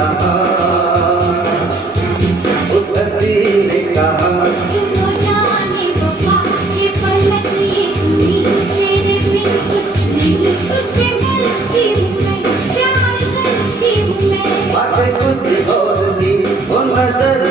यहाँ उस हस्ती ने कहा सुनो जाने वफा ये पलक ये धुनी तेरे बिन कुछ नहीं तुझसे मरती हूँ मैं प्यार करती हूँ मैं बातें कुछ और थी वो नजर